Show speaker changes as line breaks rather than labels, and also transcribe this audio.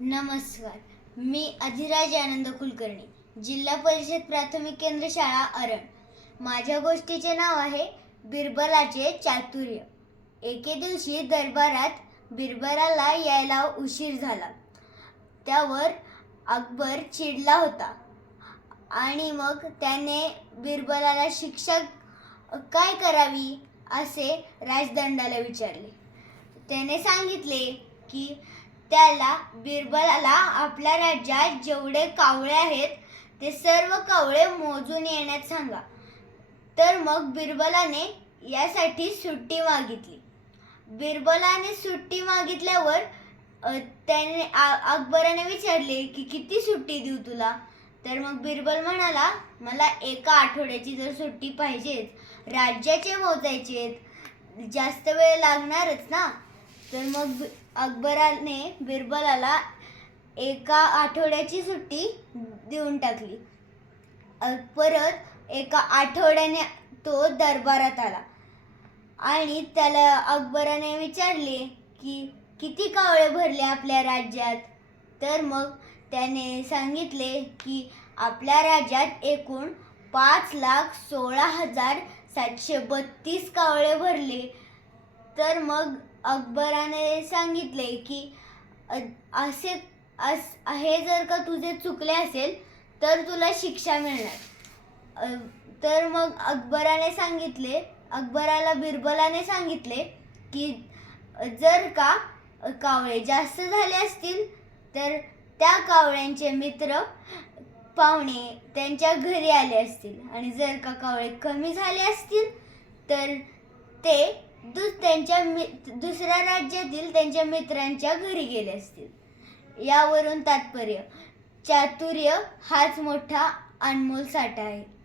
नमस्कार. मी अधिराज आनंद कुलकर्णी जिल्हा परिषद प्राथमिक केंद्र शाळा अरण माझ्या गोष्टीचे नाव आहे बिरबलाचे चातुर्य. एके दिवशी दरबारात बिरबलाला यायला उशीर झाला. त्यावर अकबर चिडला होता. आणि मग त्याने बिरबलाला शिक्षा काय करावी? असे राजदंडाला विचारले. त्याने सांगितले की त्याला बिरबलाला आपल्या राज्यात जेवढे कावळे आहेत ते सर्व कावळे मोजून येण्यात सांगा. तर मग बिरबलाने यासाठी सुट्टी मागितली. बिरबलाने सुट्टी मागितल्यावर त्याने आ- अकबराने विचारले की किती सुट्टी देऊ तुला? तर मग बिरबल म्हणाला मला एका आठवड्याची जर सुट्टी पाहिजेच राज्याचे मोजायचे जास्त वेळ लागणारच ना? तर मग अकबराने बिरबलाला एका आठवड्याची सुट्टी देऊन टाकली. अ, परत एका आठवड्याने तो दरबारात आला. आणि त्याला अकबराने विचारले की किती कावळे भरले आपल्या राज्यात? तर मग त्याने सांगितले की आपल्या राज्यात एकूण पाच लाख सोळा हजार सातशे बत्तीस कावळे भरले तर मग अकबराने सांगितले की असे अस हे जर का तुझे चुकले असेल तर तुला शिक्षा मिळणार. तर मग अकबराने सांगितले अकबराला बिरबलाने सांगितले की जर का कावळे जास्त झाले असतील तर त्या कावळ्यांचे मित्र पाहुणे त्यांच्या घरी आले असतील. आणि जर का कावळे कमी झाले असतील तर ते त्यांच्या मि दुसऱ्या राज्यातील त्यांच्या मित्रांच्या घरी गेले असतील. यावरून तात्पर्य चातुर्य हाच मोठा अनमोल साठा आहे.